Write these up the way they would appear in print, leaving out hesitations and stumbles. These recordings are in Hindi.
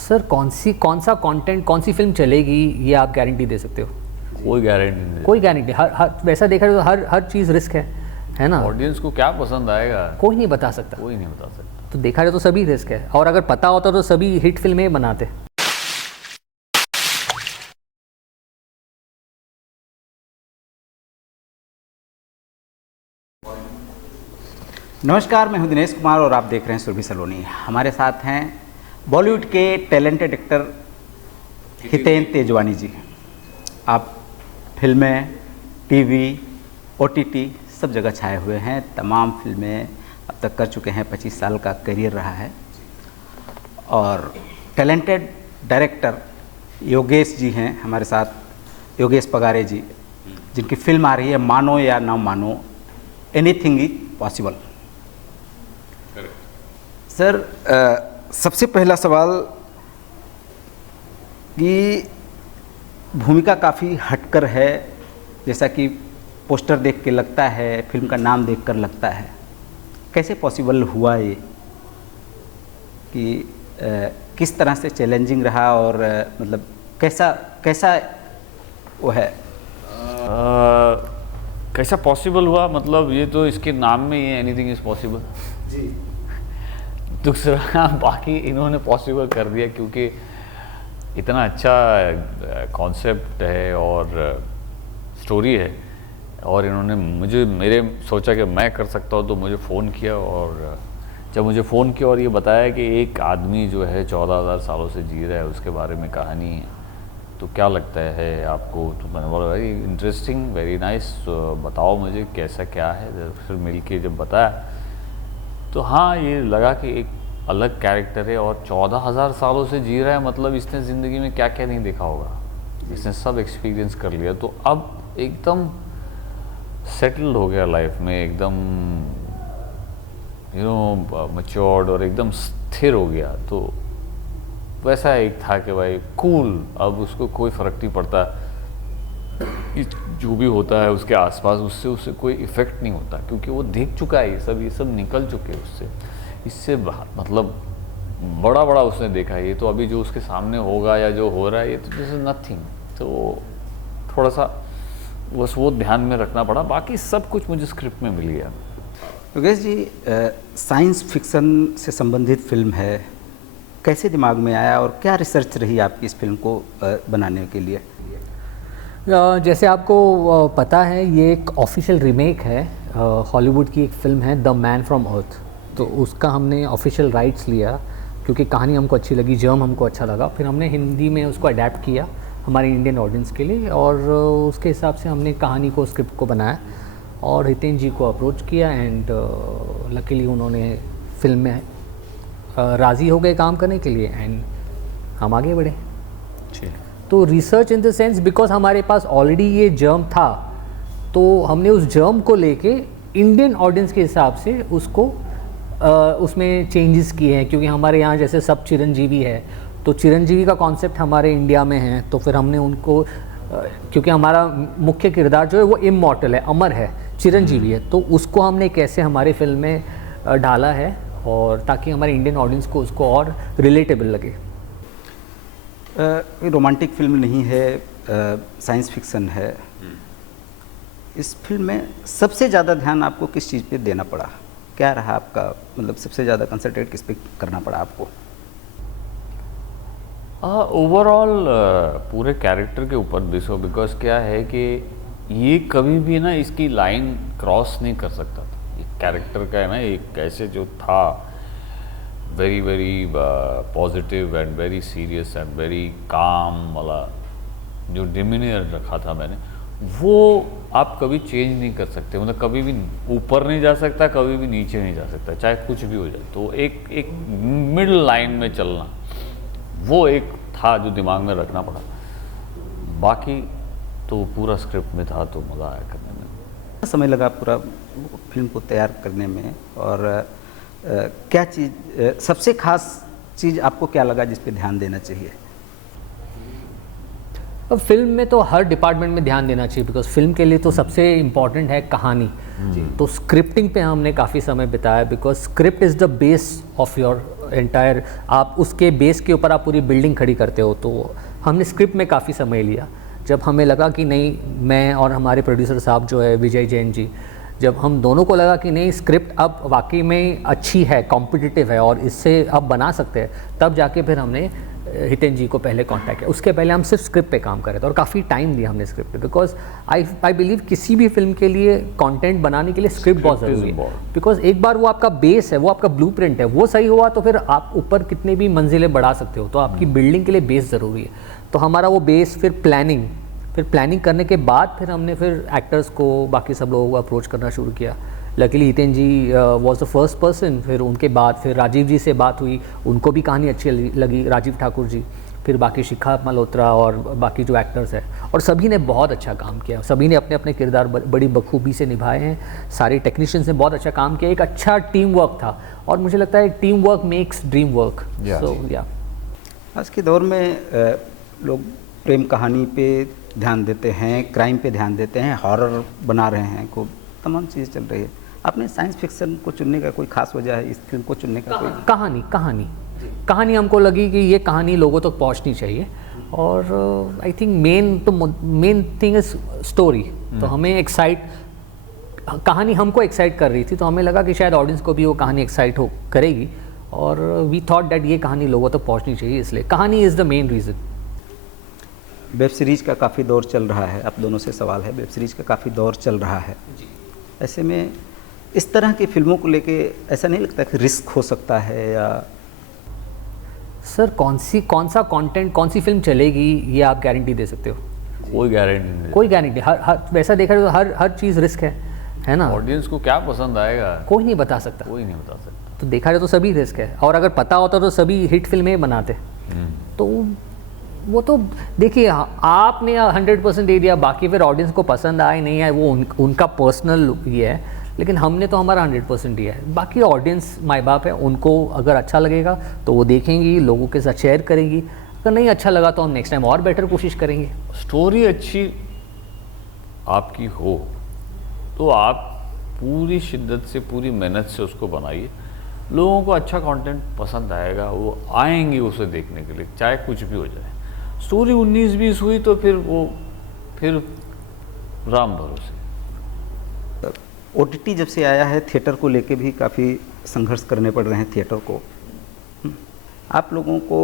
सर कौन सा कंटेंट, कौन सी फिल्म चलेगी ये आप गारंटी दे सकते हो? कोई गारंटी नहीं। कोई गारंटी, हर वैसा देखा जाए तो हर चीज़ रिस्क है ना। ऑडियंस को क्या पसंद आएगा कोई नहीं बता सकता। कोई नहीं बता सकता। तो देखा जाए तो सभी रिस्क है, और अगर पता होता तो सभी हिट फिल्में बनाते। नमस्कार, मैं हूं दिनेश कुमार और आप देख रहे हैं सुरभि सलोनी। हमारे साथ हैं बॉलीवुड के टैलेंटेड एक्टर हितेन तेजवानी जी। आप फिल्में, टीवी, ओटीटी सब जगह छाए हुए हैं। तमाम फिल्में अब तक कर चुके हैं। 25 साल का करियर रहा है। और टैलेंटेड डायरेक्टर योगेश जी हैं हमारे साथ, योगेश पगारे जी, जिनकी फिल्म आ रही है मानो या ना मानो, एनीथिंग इज पॉसिबल। सर, सबसे पहला सवाल कि भूमिका काफ़ी हटकर है, जैसा कि पोस्टर देख के लगता है, फिल्म का नाम देखकर लगता है। कैसे पॉसिबल हुआ ये, कि किस तरह से चैलेंजिंग रहा, और मतलब कैसा वो है? कैसा पॉसिबल हुआ मतलब ये तो इसके नाम में ही है, एनीथिंग इज़ पॉसिबल जी। दूसरा बाकी इन्होंने पॉसिबल कर दिया क्योंकि इतना अच्छा कॉन्सेप्ट है और स्टोरी है, और इन्होंने मेरे सोचा कि मैं कर सकता हूँ तो मुझे फ़ोन किया। और जब मुझे फ़ोन किया और ये बताया कि एक आदमी जो है 14,000 सालों से जी रहा है, उसके बारे में कहानी है, तो क्या लगता है आपको? तो मैंने बोला वेरी इंटरेस्टिंग, वेरी नाइस, बताओ मुझे कैसा क्या है। फिर मिल के जब बताया तो हाँ, ये लगा कि एक अलग कैरेक्टर है और 14,000 सालों से जी रहा है, मतलब इसने ज़िंदगी में क्या क्या नहीं देखा होगा, इसने सब एक्सपीरियंस कर लिया। तो अब एकदम सेटल्ड हो गया लाइफ में, एकदम मैच्योर्ड और एकदम स्थिर हो गया। तो वैसा एक था कि भाई कूल, अब उसको कोई फ़र्क नहीं पड़ता जो भी होता है उसके आसपास, उससे कोई इफ़ेक्ट नहीं होता, क्योंकि वो देख चुका है ये सब निकल चुके हैं इससे मतलब बड़ा उसने देखा है। ये तो अभी जो उसके सामने होगा या जो हो रहा है, ये तो दिस इज़ नथिंग। तो थोड़ा सा बस वो ध्यान में रखना पड़ा, बाकी सब कुछ मुझे स्क्रिप्ट में मिल गया। योगेश जी, साइंस फिक्शन से संबंधित फिल्म है, कैसे दिमाग में आया और क्या रिसर्च रही आपकी इस फिल्म को बनाने के लिए? जैसे आपको पता है, ये एक ऑफिशियल रीमेक है, हॉलीवुड की एक फ़िल्म है द मैन फ्रॉम अर्थ। तो उसका हमने ऑफिशियल राइट्स लिया क्योंकि कहानी हमको अच्छी लगी, जर्म हमको अच्छा लगा। फिर हमने हिंदी में उसको अडेप्ट किया हमारे इंडियन ऑडियंस के लिए, और उसके हिसाब से हमने कहानी को, स्क्रिप्ट को बनाया और हितेन जी को अप्रोच किया। एंड लकीली उन्होंने फिल्म में राज़ी हो गए काम करने के लिए, एंड हम आगे बढ़े। तो research in the sense, because हमारे पास ऑलरेडी ये जर्म था, तो हमने उस जर्म को लेके इंडियन ऑडियंस के हिसाब से उसको उसमें चेंजेस किए हैं, क्योंकि हमारे यहाँ जैसे सब चिरंजीवी है, तो चिरंजीवी का कॉन्सेप्ट हमारे इंडिया में है। तो फिर हमने उनको क्योंकि हमारा मुख्य किरदार जो है वो इमॉर्टल है, अमर है, चिरंजीवी है, तो उसको हमने कैसे हमारी फिल्म में डाला है, और ताकि हमारे इंडियन ऑडियंस को उसको और रिलेटेबल लगे। रोमांटिक फिल्म नहीं है, साइंस फिक्शन है। इस फिल्म में सबसे ज़्यादा ध्यान आपको किस चीज़ पे देना पड़ा? क्या रहा आपका, मतलब सबसे ज़्यादा कंसंट्रेट किस पे करना पड़ा आपको? ओवरऑल पूरे कैरेक्टर के ऊपर दिसो, बिकॉज क्या है कि ये कभी भी ना इसकी लाइन क्रॉस नहीं कर सकता था। ये कैरेक्टर का है ना, एक ऐसे जो था very positive and very serious and very calm वाला जो डिमीनियर रखा था मैंने, वो आप कभी चेंज नहीं कर सकते। मतलब कभी भी ऊपर नहीं जा सकता, कभी भी नीचे नहीं जा सकता, चाहे कुछ भी हो जाए। तो एक मिडल लाइन में चलना, वो एक था जो दिमाग में रखना पड़ा। बाकी तो पूरा स्क्रिप्ट में था, तो मज़ा आया करने में। समय लगा पूरा फिल्म को तैयार करने में, और क्या चीज़ सबसे खास चीज़ आपको क्या लगा जिस पे ध्यान देना चाहिए? अब फिल्म में तो हर डिपार्टमेंट में ध्यान देना चाहिए, बिकॉज फिल्म के लिए तो सबसे इम्पॉर्टेंट है कहानी। तो स्क्रिप्टिंग पे हमने काफ़ी समय बिताया, because script is the base of your entire, आप उसके बेस के ऊपर आप पूरी बिल्डिंग खड़ी करते हो। तो हमने स्क्रिप्ट में काफ़ी समय लिया। जब हमें लगा कि नहीं, मैं और हमारे प्रोड्यूसर साहब जो है विजय जैन जी, जब हम दोनों को लगा कि नहीं स्क्रिप्ट अब वाकई में अच्छी है, कॉम्पिटिटिव है और इससे अब बना सकते हैं, तब जाके फिर हमने हितेन जी को पहले कांटेक्ट किया। उसके पहले हम सिर्फ स्क्रिप्ट पे काम कर रहे थे और काफ़ी टाइम दिया हमने स्क्रिप्ट पे, बिकॉज आई बिलीव किसी भी फिल्म के लिए कंटेंट बनाने के लिए स्क्रिप्ट बहुत ज़रूरी है। बिकॉज एक बार वो आपका बेस है, वो आपका ब्लूप्रिंट है, वो सही हुआ तो फिर आप ऊपर कितने भी मंजिलें बढ़ा सकते हो। तो आपकी बिल्डिंग के लिए बेस ज़रूरी है। तो हमारा वो बेस, फिर प्लानिंग करने के बाद फिर हमने फिर एक्टर्स को, बाकी सब लोगों को अप्रोच करना शुरू किया। Luckily Hiten ji was the first person. फिर उनके बाद फिर राजीव जी से बात हुई, उनको भी कहानी अच्छी लगी, राजीव ठाकुर जी, फिर बाकी शिखा मल्होत्रा और बाकी जो एक्टर्स हैं, और सभी ने बहुत अच्छा काम किया। सभी ने अपने अपने किरदार बड़ी बखूबी से निभाए हैं। सारे टेक्नीशियंस ने बहुत अच्छा काम किया। एक अच्छा टीम वर्क था और मुझे लगता है team work makes dream work. So या आज के दौर में लोग प्रेम कहानी पे ध्यान देते हैं, क्राइम पे ध्यान देते हैं, हॉरर बना रहे हैं, खूब तमाम चीज़ें चल रही है। आपने साइंस फिक्शन को चुनने का कोई खास वजह है, इस फिल्म को चुनने का कोई? कहानी हमको लगी कि ये कहानी लोगों तक पहुंचनी चाहिए। और I think main thing is story. तो हमें कहानी हमको एक्साइट कर रही थी, तो हमें लगा कि शायद ऑडियंस को भी वो कहानी एक्साइट करेगी। और वी थॉट दैट ये कहानी लोगों तक पहुंचनी चाहिए, इसलिए कहानी is the main reason. Web series का काफ़ी दौर चल रहा है, आप दोनों से सवाल है, वेब सीरीज़ का काफ़ी दौर चल रहा है। ऐसे में इस तरह की फिल्मों को लेके ऐसा नहीं लगता कि रिस्क हो सकता है? या सर कौन सा कंटेंट, कौन सी फिल्म चलेगी ये आप गारंटी दे सकते हो? कोई गारंटी नहीं। कोई गारंटी, हर वैसा देखा जाए तो हर चीज़ रिस्क है ना। ऑडियंस को क्या पसंद आएगा कोई नहीं बता सकता। तो देखा जाए तो सभी रिस्क है, और अगर पता होता तो सभी हिट फिल्में बनाते। तो वो तो देखिए, आपने 100% दे दिया, बाकी फिर ऑडियंस को पसंद आए नहीं आए वो उनका पर्सनल ये है, लेकिन हमने तो हमारा 100% दिया है। बाकी ऑडियंस माँ बाप है, उनको अगर अच्छा लगेगा तो वो देखेंगी, लोगों के साथ शेयर करेंगी। अगर नहीं अच्छा लगा तो हम नेक्स्ट टाइम और बेटर कोशिश करेंगे। स्टोरी अच्छी आपकी हो तो आप पूरी शिद्दत से, पूरी मेहनत से उसको बनाइए, लोगों को अच्छा कंटेंट पसंद आएगा, वो आएंगे उसे देखने के लिए, चाहे कुछ भी हो जाए। स्टोरी 19-20 हुई तो फिर राम भरोसे। OTT जब से आया है, थिएटर को लेके भी काफ़ी संघर्ष करने पड़ रहे हैं थिएटर को। आप लोगों को,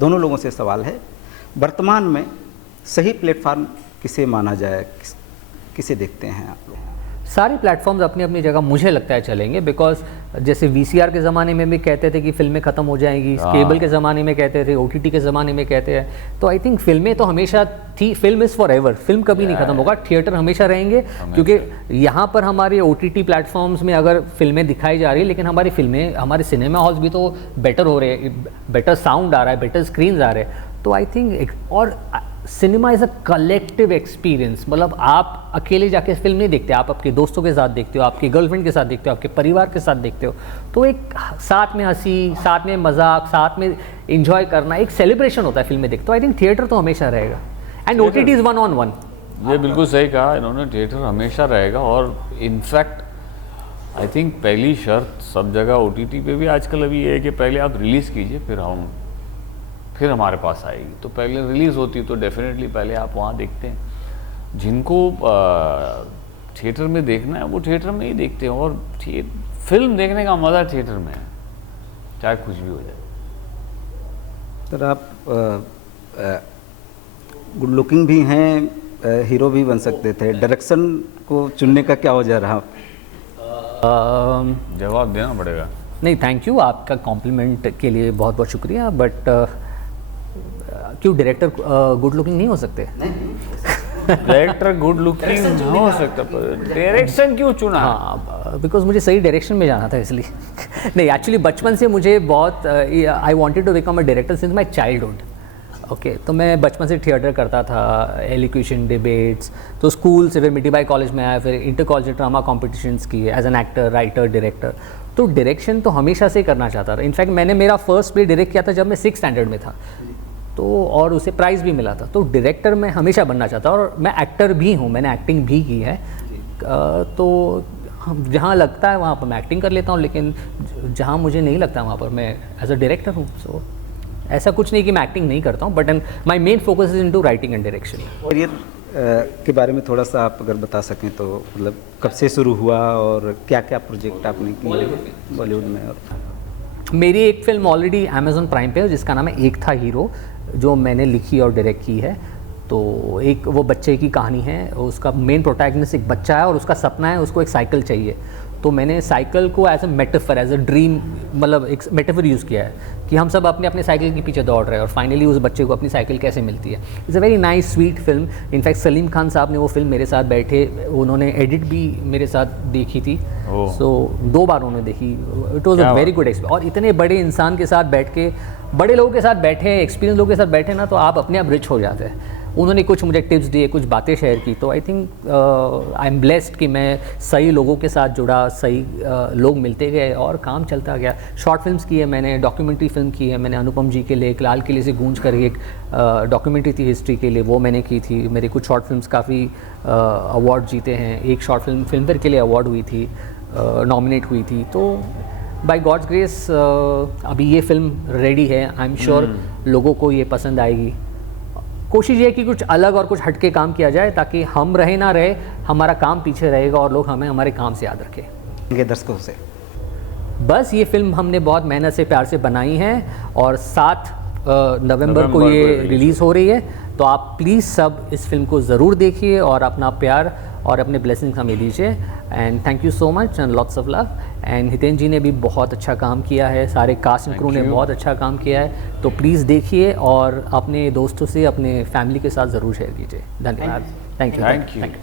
दोनों लोगों से सवाल है, वर्तमान में सही प्लेटफार्म किसे माना जाए, किसे देखते हैं आप लोग? सारे प्लेटफॉर्म्स अपनी अपनी जगह मुझे लगता है चलेंगे, बिकॉज जैसे VCR के ज़माने में भी कहते थे कि फिल्में ख़त्म हो जाएंगी, केबल के ज़माने में कहते थे, OTT के ज़माने में कहते हैं। तो आई थिंक फिल्में तो हमेशा थी, film is for ever, film कभी नहीं ख़त्म होगा, थिएटर हमेशा रहेंगे। क्योंकि यहाँ पर हमारे OTT प्लेटफॉर्म्स में अगर फिल्में दिखाई जा रही है, लेकिन हमारे सिनेमा हॉल्स भी तो बेटर हो रहे हैं, बेटर साउंड आ रहा है, बेटर स्क्रीन्स आ रहे हैं। तो आई थिंक, और cinema is a collective experience. मतलब आप अकेले जाके फिल्म नहीं देखते, आप आपके दोस्तों के साथ देखते हो, आपकी गर्लफ्रेंड के साथ देखते हो, आपके परिवार के साथ देखते हो। तो एक साथ में हंसी, साथ में मजाक, साथ में एंजॉय करना, एक सेलिब्रेशन होता है फिल्में देखते। तो आई थिंक थिएटर तो हमेशा रहेगा, एंड OTT इज़ 1-on-1। ये बिल्कुल सही कहा इन्होंने, थिएटर हमेशा रहेगा। और इनफैक्ट आई थिंक पहली शर्त सब जगह OTT पे भी आजकल अभी ये है कि पहले आप रिलीज़ कीजिए, फिर हमारे पास आएगी। तो पहले रिलीज़ होती तो डेफिनेटली पहले आप वहाँ देखते हैं। जिनको थिएटर में देखना है वो थिएटर में ही देखते हैं, और फिल्म देखने का मज़ा थिएटर में है, चाहे कुछ भी हो जाए। सर आप गुड लुकिंग भी हैं, हीरो भी बन सकते थे, डायरेक्शन को चुनने का क्या वजह रहा? जवाब देना पड़ेगा। नहीं, थैंक यू, आपका कॉम्प्लीमेंट के लिए बहुत बहुत शुक्रिया। बट क्यों डायरेक्टर गुड लुकिंग नहीं हो सकते? डायरेक्टर गुड लुकिंग हो सकता, पर डायरेक्शन क्यों चुना? हाँ, बिकॉज मुझे सही डायरेक्शन में जाना था इसलिए। नहीं, एक्चुअली बचपन से मुझे बहुत, I wanted to become a director since my childhood. Okay, तो मैं बचपन से थिएटर करता था, एलिक्यूशन, डिबेट्स। तो स्कूल से फिर मिट्टी कॉलेज में आया, फिर इंटर कॉलेज ड्रामा कॉम्पिटिशन्स किए as an actor, writer, director. तो डायरेक्शन तो हमेशा से करना चाहता था। इनफैक्ट मैंने मेरा फर्स्ट प्ले डायरेक्ट किया था जब मैं 6th स्टैंडर्ड में था। तो और उसे प्राइज़ भी मिला था। तो डायरेक्टर मैं हमेशा बनना चाहता और मैं एक्टर भी हूँ, मैंने एक्टिंग भी की है। तो जहाँ लगता है वहाँ पर मैं एक्टिंग कर लेता हूँ, लेकिन जहाँ मुझे नहीं लगता वहाँ पर मैं एज अ डायरेक्टर हूँ। सो ऐसा कुछ नहीं कि मैं एक्टिंग नहीं करता हूँ, but my main focus is into writing and direction. Career के बारे में थोड़ा सा आप अगर बता सकें तो, मतलब कब से शुरू हुआ और क्या क्या प्रोजेक्ट आपने किए बॉलीवुड में? और मेरी एक फिल्म ऑलरेडी अमेज़ॉन प्राइम पे है जिसका नाम है एक था हीरो, जो मैंने लिखी और डायरेक्ट की है। तो एक वो बच्चे की कहानी है, उसका मेन प्रोटैगनिस्ट एक बच्चा है और उसका सपना है उसको एक साइकिल चाहिए। तो मैंने साइकिल को as a metaphor, as a dream, मतलब एक मेटाफर यूज़ किया है कि हम सब अपने अपने साइकिल के पीछे दौड़ रहे हैं और फाइनली उस बच्चे को अपनी साइकिल कैसे मिलती है। It's a very nice sweet film. In fact Salim Khan साहब ने वो फिल्म मेरे साथ बैठे, उन्होंने एडिट भी मेरे साथ देखी थी। सो 2 बार उन्होंने देखी। It was a very good experience. और इतने बड़े इंसान के साथ बैठ के, बड़े लोगों के साथ बैठे, एक्सपीरियंस लोगों के साथ बैठे ना, तो आप अपने आप रिच हो जाते हैं। उन्होंने कुछ मुझे टिप्स दिए, कुछ बातें शेयर की। तो I think I am blessed कि मैं सही लोगों के साथ जुड़ा, सही लोग मिलते गए और काम चलता गया। शॉर्ट फिल्म्स की है मैंने, डॉक्यूमेंट्री फिल्म की है मैंने, अनुपम जी के लिए, एक लाल किले से गूंज कर एक डॉक्यूमेंट्री थी हिस्ट्री के लिए, वो मैंने की थी। मेरे कुछ शॉर्ट फिल्म्स काफ़ी अवार्ड जीते हैं। एक शॉर्ट फिल्म फिल्मफेयर के लिए अवार्ड हुई थी, नॉमिनेट हुई थी। तो बाय गॉड्स ग्रेस अभी ये फिल्म रेडी है। आई एम श्योर लोगों को ये पसंद आएगी। कोशिश ये है कि कुछ अलग और कुछ हटके काम किया जाए, ताकि हम रहे ना रहे, हमारा काम पीछे रहेगा और लोग हमें हमारे काम से याद रखें। दर्शकों से बस ये फिल्म हमने बहुत मेहनत से प्यार से बनाई है और 7 नवंबर को ये रिलीज़ हो रही है। तो आप प्लीज़ सब इस फिल्म को ज़रूर देखिए और अपना प्यार और अपने ब्लेसिंग्स हमें दीजिए। And thank you so much and lots of love. And Hiten ji ने भी बहुत अच्छा काम किया है, सारे कास्ट एंड क्रू ने बहुत अच्छा काम किया है। तो प्लीज़ देखिए और अपने दोस्तों से, अपने फैमिली के साथ ज़रूर शेयर कीजिए। धन्यवाद। Thank you.